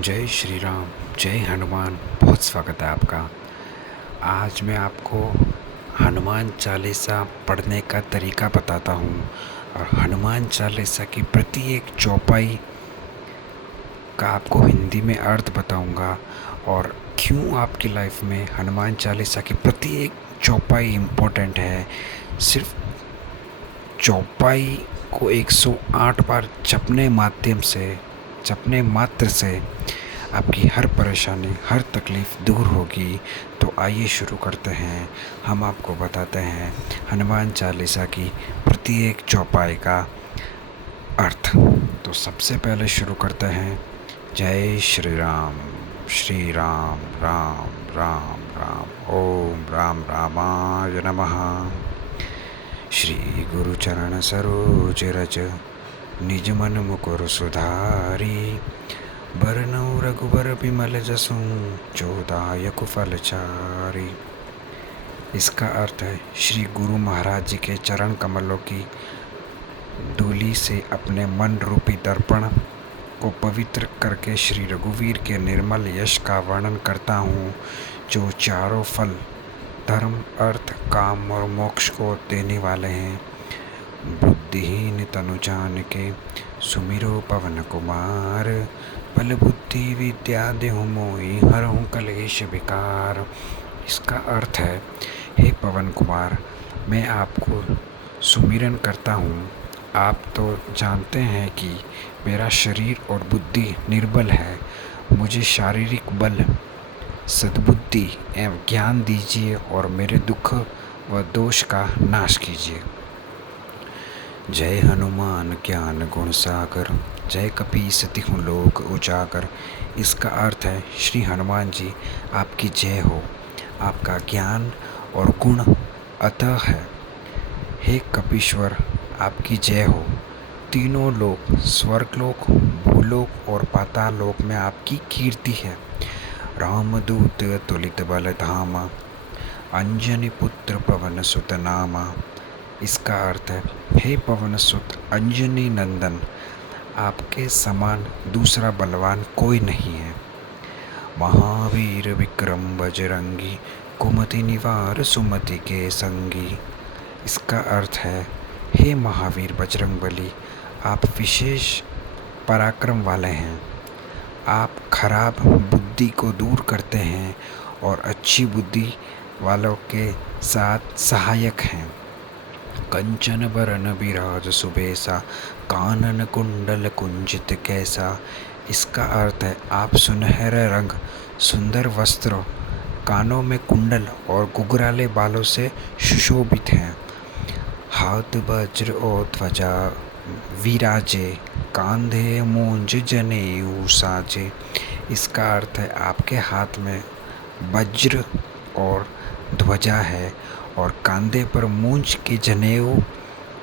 जय श्री राम। जय हनुमान। बहुत स्वागत है आपका। आज मैं आपको हनुमान चालीसा पढ़ने का तरीका बताता हूँ और हनुमान चालीसा की प्रति एक चौपाई का आपको हिंदी में अर्थ बताऊँगा और क्यों आपकी लाइफ में हनुमान चालीसा की प्रति एक चौपाई इम्पोर्टेंट है। सिर्फ चौपाई को 108 बार जपने मात्र से आपकी हर परेशानी, हर तकलीफ़ दूर होगी। तो आइए शुरू करते हैं। हम आपको बताते हैं हनुमान चालीसा की प्रत्येक चौपाई का अर्थ। तो सबसे पहले शुरू करते हैं। जय श्री राम। श्री राम राम राम राम। ओम राम रामाय नमः। श्री गुरु चरण सरोज रज निज मन मुकुर सुधारी। बरनउँ रघुबर बिमल जसु जो दायक फल चारि। इसका अर्थ है श्री गुरु महाराज जी के चरण कमलों की धूलि से अपने मन रूपी दर्पण को पवित्र करके श्री रघुवीर के निर्मल यश का वर्णन करता हूँ, जो चारों फल धर्म, अर्थ, काम और मोक्ष को देने वाले हैं। बुद्धिहीन तनु जानिके सुमिरो पवन कुमार। बल बुद्धि विद्या देहु मोहि हरहु कलेश विकार। इसका अर्थ है, हे पवन कुमार, मैं आपको सुमिरन करता हूँ। आप तो जानते हैं कि मेरा शरीर और बुद्धि निर्बल है। मुझे शारीरिक बल, सद्बुद्धि एवं ज्ञान दीजिए और मेरे दुख व दोष का नाश कीजिए। जय हनुमान ज्ञान गुण सागर। जय कपीस तिहुँ लोक उजागर। इसका अर्थ है, श्री हनुमान जी आपकी जय हो। आपका ज्ञान और गुण अतः है। हे कपीश्वर, आपकी जय हो। तीनों लोक, स्वर्गलोक, भूलोक और पाताल लोक में आपकी कीर्ति है। रामदूत अतुलित बल धामा। अंजनी पुत्र पवन सुत नामा। इसका अर्थ है, हे पवन सुत अंजनी नंदन, आपके समान दूसरा बलवान कोई नहीं है। महावीर विक्रम बजरंगी, कुमति निवार सुमति के संगी। इसका अर्थ है, हे महावीर बजरंगबली, आप विशेष पराक्रम वाले हैं। आप खराब बुद्धि को दूर करते हैं और अच्छी बुद्धि वालों के साथ सहायक हैं। कंचन बरन बिराज सुबेसा, कानन कुंडल कुंजित कैसा। इसका अर्थ है, आप सुनहरे रंग, सुंदर वस्त्रों, कानों में कुंडल और गुगराले बालों से सुशोभित हैं। हाथ वज्र और ध्वजा विराजे, कांधे मूंज जनेऊ साजे। इसका अर्थ है, आपके हाथ में वज्र और ध्वजा है और कंधे पर मूंछ के जनेऊ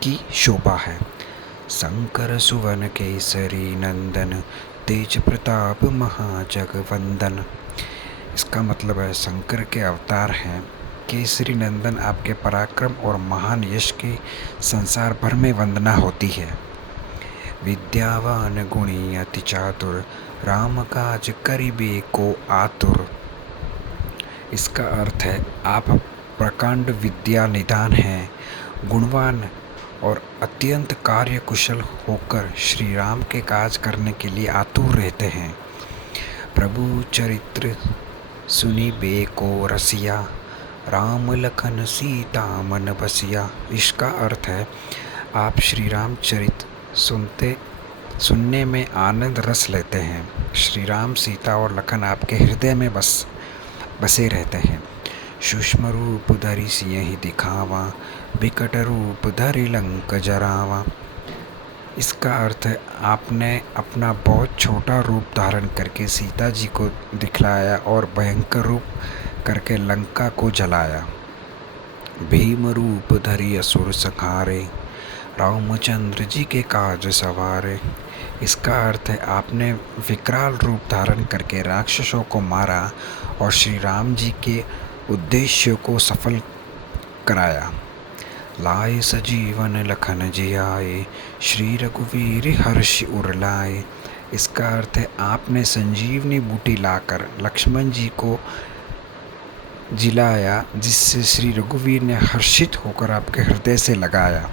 की शोभा है। शंकर सुवन केसरी नंदन, तेज प्रताप महाजगवंदन। इसका मतलब है, शंकर के अवतार हैं। केसरी नंदन, आपके पराक्रम और महान यश की संसार भर में वंदना होती है। विद्यावान गुणी अति चातुर, राम काज करिबे को आतुर। इसका अर्थ है, आप प्रकांड विद्या निदान हैं, गुणवान और अत्यंत कार्य कुशल होकर श्री राम के काज करने के लिए आतुर रहते हैं। प्रभु चरित्र सुनिबे को रसिया, राम लखन सीता मन बसिया। इसका अर्थ है, आप श्री राम चरित सुनने में आनंद रस लेते हैं। श्री राम, सीता और लखन आपके हृदय में बसे रहते हैं। सूक्ष्म रूप धरि सियहि दिखावा, विकट रूप धरि लंक जरावा। इसका अर्थ है, आपने अपना बहुत छोटा रूप धारण करके सीता जी को दिखलाया और भयंकर रूप करके लंका को जलाया। भीम रूप धरि असुर संहारे, रामचंद्र जी के काज सवारे। इसका अर्थ है, आपने विकराल रूप धारण करके राक्षसों को मारा और श्री राम जी के उद्देश्य को सफल कराया। लाए सजीवन लखन जियाए, श्री रघुवीर हर्षि उर लाए। इसका अर्थ है आपने संजीवनी बूटी लाकर लक्ष्मण जी को जिलाया, जिससे श्री रघुवीर ने हर्षित होकर आपके हृदय से लगाया।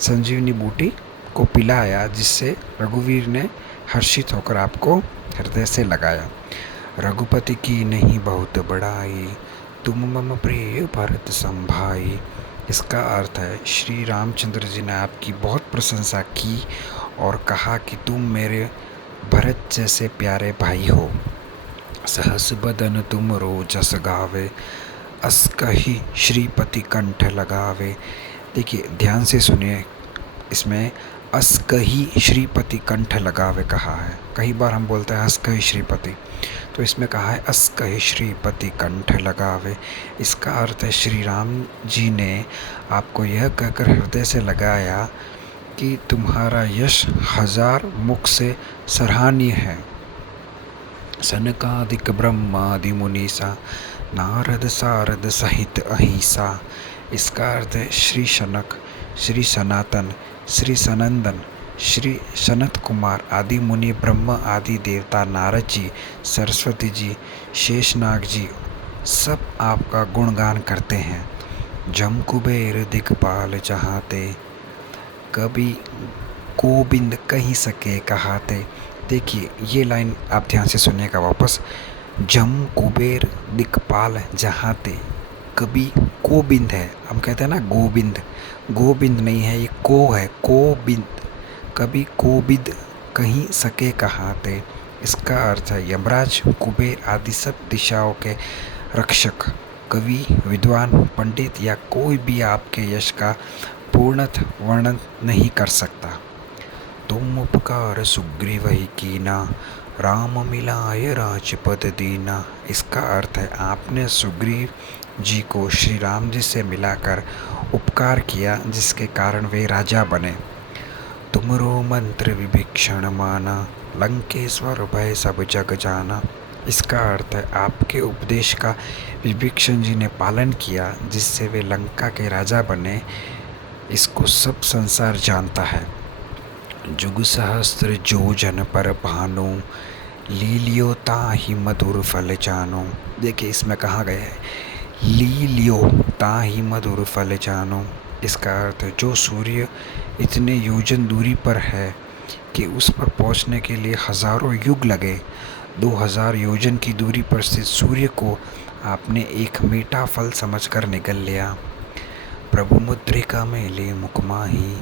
संजीवनी बूटी को पिलाया, जिससे रघुवीर ने हर्षित होकर आपको हृदय से लगाया। रघुपति की नहीं बहुत बड़ाई, तुम मम प्रिय भरत संभाई। इसका अर्थ है श्री रामचंद्र जी ने आपकी बहुत प्रशंसा की और कहा कि तुम मेरे भरत जैसे प्यारे भाई हो। सहस बदन तुम रोजस गावे, अस कही श्रीपति कंठ लगावे। देखिए ध्यान से सुनिए, इसमें अस कही श्रीपति कंठ लगावे कहा है। कई बार हम बोलते हैं अस कही श्रीपति, तो इसमें कहा है अस कही श्रीपति कंठ लगावे। इसका अर्थ है श्री राम जी ने आपको यह कहकर हृदय से लगाया कि तुम्हारा यश 1000 मुख से सराहनीय है। सनकादिक ब्रह्मादि मुनीसा, नारद सारद सहित अहिसा। इसका अर्थ है श्री शनक, श्री सनातन, श्री सनंदन, श्री सनत कुमार आदि मुनि, ब्रह्म आदि देवता, नारद जी, सरस्वती जी, शेषनाग जी सब आपका गुणगान करते हैं। जम कुबेर दिखपाल चाहते, कभी गोविंद कही सके कहाते। देखिए ये लाइन आप ध्यान से सुनिएगा वापस। जम कुबेर दिक्पाल जहाते, कभी गोविंद है, हम कहते हैं ना गोविंद, गोविंद नहीं है, ये को है, गोविंद। कभी गोविंद कहीं सके कहाते। इसका अर्थ है यमराज, कुबेर आदि सब दिशाओं के रक्षक, कवि, विद्वान, पंडित या कोई भी आपके यश का पूर्णतः वर्णन नहीं कर सकता। तुम उपकार सुग्रीव ही कीना, राम मिलाय राजपद दीना। इसका अर्थ है आपने सुग्रीव जी को श्री राम जी से मिलाकर उपकार किया, जिसके कारण वे राजा बने। तुमरो मंत्र विभीषण माना, लंकेश्वर भय सब जग जाना। इसका अर्थ है आपके उपदेश का विभीषण जी ने पालन किया, जिससे वे लंका के राजा बने। इसको सब संसार जानता है। जुग सहस्त्र जो जन पर भानु, लीलियो ताहि मधुर फल जानो। देखिए इसमें कहा गया है लीलियो ताहि मधुर फल जानो। इसका अर्थ है जो सूर्य इतने योजन दूरी पर है कि उस पर पहुंचने के लिए हजारों युग लगे, 2000 योजन की दूरी पर स्थित सूर्य को आपने एक मीठा फल समझकर निगल लिया। प्रभु मुद्रिका में ले मुख माही,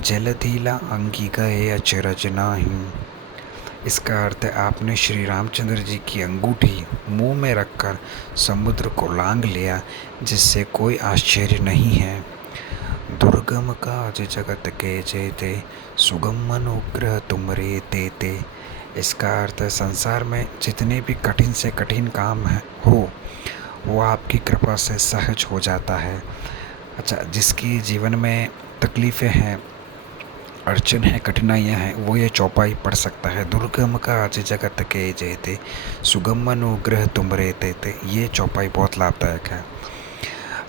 जलधीला अंगी गए अचरज नाही। इसका अर्थ है आपने श्री रामचंद्र जी की अंगूठी मुंह में रखकर समुद्र को लांग लिया, जिससे कोई आश्चर्य नहीं है। दुर्गम काज जगत के जेते, सुगम अनुग्रह तुमरे तेते। इसका अर्थ है संसार में जितने भी कठिन से कठिन काम हो वो आपकी कृपा से सहज हो जाता है। अच्छा, जिसकी जीवन में तकलीफ़ें हैं, अड़चन है, कठिनाइयाँ हैं, वो ये चौपाई पढ़ सकता है। दुर्गम काज जगत के जेते, सुगम अनुग्रह तुमरे तेते। ये चौपाई बहुत लाभदायक है।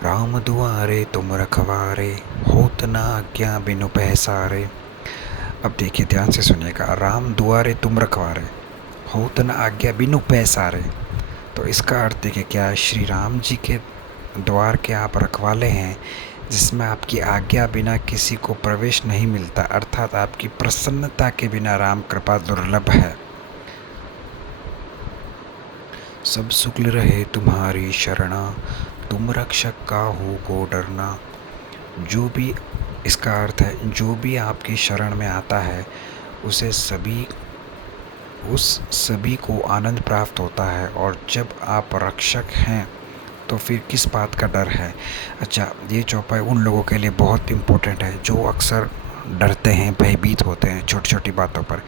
राम दुआरे तुम रखवारे, होत न आज्ञा बिनु पैसारे। अब देखिए ध्यान से सुनिएगा, राम दुआरे तुम रखवारे, होत न आज्ञा बिनु पैसारे। तो इसका अर्थ देखिए क्या है, श्री राम जी के द्वार के आप रखवाले हैं, जिसमें आपकी आज्ञा बिना किसी को प्रवेश नहीं मिलता, अर्थात आपकी प्रसन्नता के बिना राम कृपा दुर्लभ है। सब शुक्ल रहे तुम्हारी शरणा, तुम रक्षक काहू को डरना। जो भी, इसका अर्थ है जो भी आपकी शरण में आता है उस सभी को आनंद प्राप्त होता है, और जब आप रक्षक हैं तो फिर किस बात का डर है। अच्छा, ये चौपाई उन लोगों के लिए बहुत इम्पोर्टेंट है जो अक्सर डरते हैं, भयभीत होते हैं छोटी छोटी बातों पर,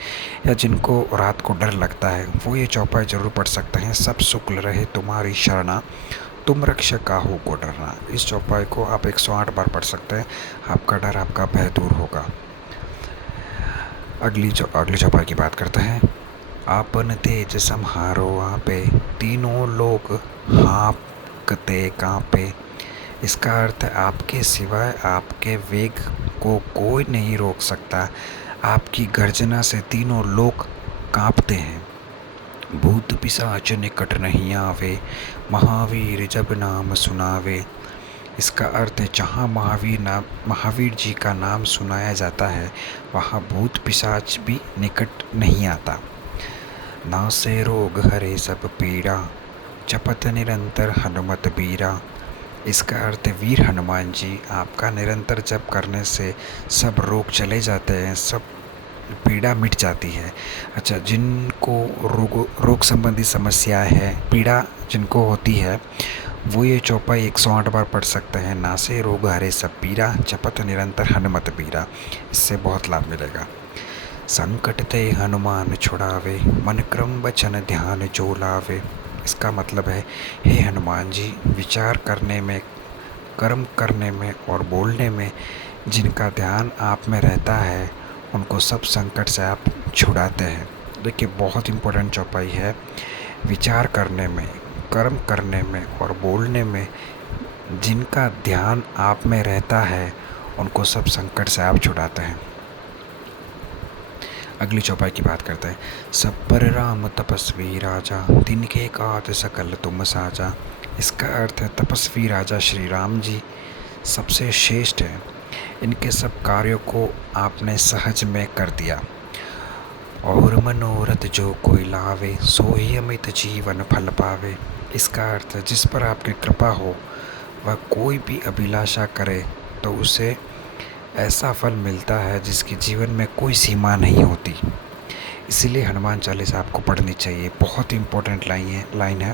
या जिनको रात को डर लगता है, वो ये चौपाई ज़रूर पढ़ सकते हैं। सब शुक्ल रहे तुम्हारी शरणा, तुम रक्षक काहू को डरना। इस चौपाई को आप 108 बार पढ़ सकते हैं, आपका डर, आपका भय दूर होगा। अगली चौपाई की बात करते हैं। आपन तेज सम्हारो आपे, तीनों लोग हाँकते कांपे। इसका अर्थ है आपके सिवाय आपके वेग को कोई नहीं रोक सकता। आपकी गर्जना से तीनों लोग कांपते हैं। भूत पिशाच निकट नहीं आवे, महावीर जब नाम सुनावे। इसका अर्थ है जहाँ महावीर जी का नाम सुनाया जाता है वहाँ भूत पिशाच भी निकट नहीं आता। नासे रोग हरे सब पीड़ा, जपत निरंतर हनुमत बीरा। इसका अर्थ है वीर हनुमान जी आपका निरंतर जप करने से सब रोग चले जाते हैं, सब पीड़ा मिट जाती है। अच्छा, जिनको रोग संबंधी समस्याएं है, पीड़ा जिनको होती है, वो ये चौपाई 108 बार पढ़ सकते हैं। नासे रोग हरे सब पीरा, जपत निरंतर हनुमत बीरा। इससे बहुत लाभ मिलेगा। संकट ते हनुमान छुड़ावे, मन क्रम वचन ध्यान जो लावे। इसका मतलब है हे हनुमान जी, विचार करने में, कर्म करने में और बोलने में जिनका ध्यान आप में रहता है उनको सब संकट से आप छुड़ाते हैं। देखिए, बहुत इम्पोर्टेंट चौपाई है। विचार करने में, कर्म करने में और बोलने में जिनका ध्यान आप में रहता है उनको सब संकट से आप छुड़ाते हैं। अगली चौपाई की बात करते हैं। सब पर राम तपस्वी राजा, तिनके काज सकल तुम साजा। इसका अर्थ है तपस्वी राजा श्री राम जी सबसे श्रेष्ठ हैं। इनके सब कार्यों को आपने सहज में कर दिया। और मनोरथ जो कोई लावे, सोई अमित जीवन फल पावे। इसका अर्थ है जिस पर आपकी कृपा हो वह कोई भी अभिलाषा करे तो उसे ऐसा फल मिलता है जिसके जीवन में कोई सीमा नहीं होती। इसीलिए हनुमान चालीसा आपको पढ़नी चाहिए। बहुत इम्पोर्टेंट लाइन है।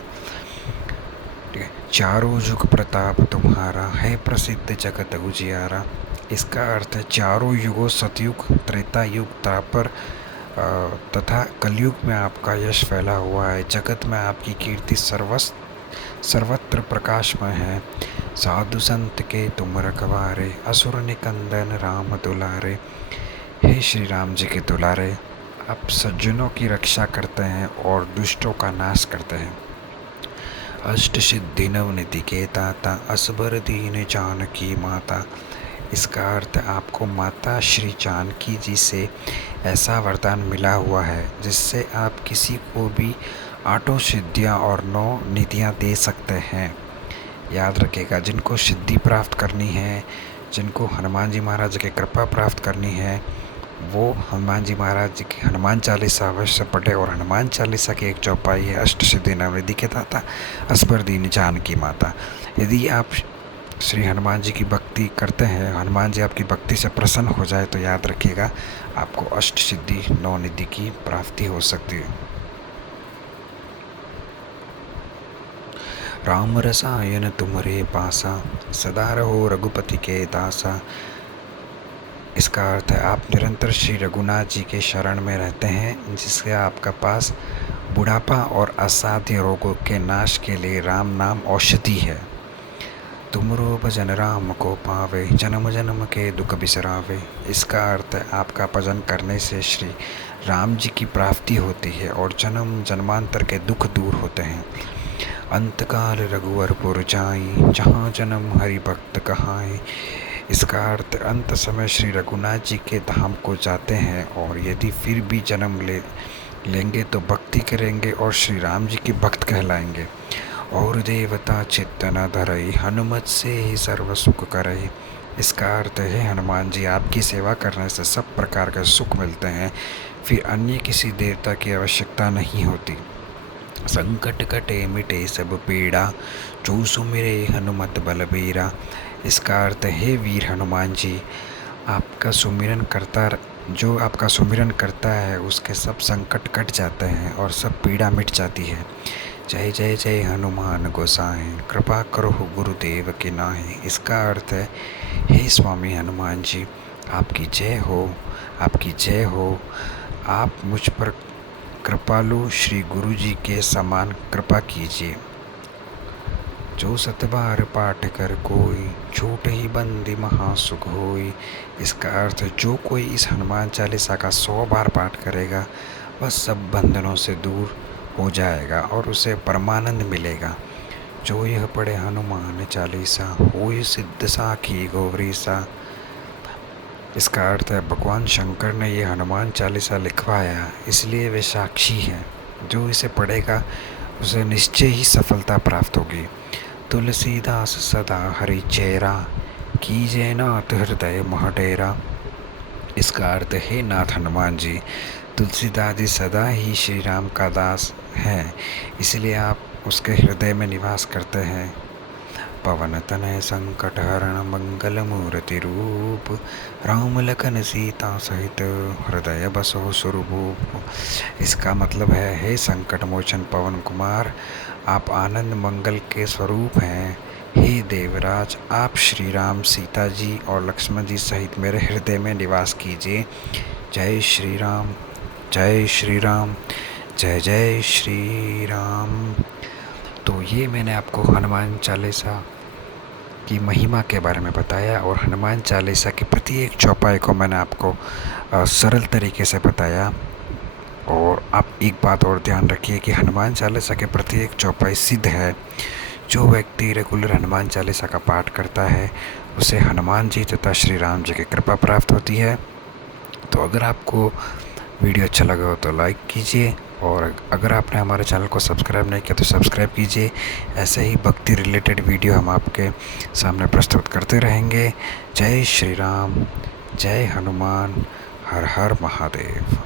ठीक है। चारों युग प्रताप तुम्हारा, है प्रसिद्ध जगत उजियारा। इसका अर्थ है चारों युगों, सतयुग, त्रेता युग, द्वापर तथा कलयुग में आपका यश फैला हुआ है। जगत में आपकी कीर्ति सर्वत्र प्रकाशमय है। साधु संत के तुम रखवारे, असुर निकंदन राम दुलारे। हे श्री राम जी के दुलारे, आप सज्जनों की रक्षा करते हैं और दुष्टों का नाश करते हैं। अष्ट सिद्धि नवनिधि के दाता, असबर दीन जानकी माता। इसका अर्थ आपको माता श्री जानकी जी से ऐसा वरदान मिला हुआ है जिससे आप किसी को भी 8 सिद्धियाँ और 9 निधियाँ दे सकते हैं। याद रखिएगा, जिनको सिद्धि प्राप्त करनी है, जिनको हनुमान जी महाराज की कृपा प्राप्त करनी है, वो हनुमान जी महाराज जी की हनुमान चालीसा अवश्य पढ़े। और हनुमान चालीसा की एक चौपाई है, अष्ट सिद्धि नवनिधि के दाता, असबर दीन जानकी माता। यदि आप श्री हनुमान जी की भक्ति करते हैं, हनुमान जी आपकी भक्ति से प्रसन्न हो जाए तो याद रखिएगा आपको अष्ट सिद्धि नवनिधि की प्राप्ति हो सकती है। राम रसायन तुम्हारे पासा, सदा रहो रघुपति के दासा। इसका अर्थ है आप निरंतर श्री रघुनाथ जी के शरण में रहते हैं, जिससे आपका पास बुढ़ापा और असाध्य रोगों के नाश के लिए राम नाम औषधि है। तुमरो भजन राम को पावे, जन्म जन्म के दुख बिसरावे। इसका अर्थ है आपका भजन करने से श्री राम जी की प्राप्ति होती है और जन्म जन्मांतर के दुख दूर होते हैं। अंतकाल रघुवरपुर जाई, जहाँ जन्म हरि भक्त कहाए। इसका अर्थ अंत समय श्री रघुनाथ जी के धाम को जाते हैं और यदि फिर भी जन्म लेंगे तो भक्ति करेंगे और श्री राम जी के भक्त कहलाएंगे। और देवता चित्त न धरई, हनुमत से ही सर्व सुख करई। इसका अर्थ है हनुमान जी आपकी सेवा करने से सब प्रकार के सुख मिलते हैं, फिर अन्य किसी देवता की आवश्यकता नहीं होती। संकट कटे मिटे सब पीड़ा, जो सुमिरे हनुमत बलबीरा। इसका अर्थ है वीर हनुमान जी, आपका सुमिरन जो आपका सुमिरन करता है उसके सब संकट कट जाते हैं और सब पीड़ा मिट जाती है। जय जय जय हनुमान गोसाई, कृपा करो गुरुदेव के नाहे। इसका अर्थ है हे स्वामी हनुमान जी, आपकी जय हो, आपकी जय हो। आप मुझ पर कृपालु श्री गुरु जी के समान कृपा कीजिए। जो सतबार पाठ कर कोई, छूट ही बंदी महासुख होई। इसका अर्थ जो कोई इस हनुमान चालीसा का 100 बार पाठ करेगा वह सब बंधनों से दूर हो जाएगा और उसे परमानंद मिलेगा। जो यह पढ़े हनुमान चालीसा, होई सिद्ध साखी गौरीसा। इसका अर्थ है भगवान शंकर ने ये हनुमान चालीसा लिखवाया, इसलिए वे साक्षी हैं। जो इसे पढ़ेगा उसे निश्चय ही सफलता प्राप्त होगी। तुलसीदास सदा हरि चेरा, कीजे नाथ हृदय महडेरा। इसका अर्थ है नाथ हनुमान जी, तुलसीदास जी सदा ही श्री राम का दास हैं, इसलिए आप उसके हृदय में निवास करते हैं। पवन तनय संकट हरण मंगल मूर्ति रूप, राम लखन सीता सहित हृदय बसो सुरभूप। इसका मतलब है, हे संकट मोचन पवन कुमार, आप आनंद मंगल के स्वरूप हैं। हे देवराज, आप श्री राम, सीता जी और लक्ष्मण जी सहित मेरे हृदय में निवास कीजिए। जय श्री राम, जय श्री राम, जय जय श्री राम। तो ये मैंने आपको हनुमान चालीसा की महिमा के बारे में बताया, और हनुमान चालीसा की प्रत्येक चौपाई को मैंने आपको सरल तरीके से बताया। और आप एक बात और ध्यान रखिए कि हनुमान चालीसा के प्रत्येक चौपाई सिद्ध है। जो व्यक्ति रेगुलर हनुमान चालीसा का पाठ करता है उसे हनुमान जी तथा श्री राम जी की कृपा प्राप्त होती है। तो अगर आपको वीडियो अच्छा लगा हो तो लाइक कीजिए, और अगर आपने हमारे चैनल को सब्सक्राइब नहीं किया तो सब्सक्राइब कीजिए। ऐसे ही भक्ति रिलेटेड वीडियो हम आपके सामने प्रस्तुत करते रहेंगे। जय श्री राम, जय हनुमान, हर हर महादेव।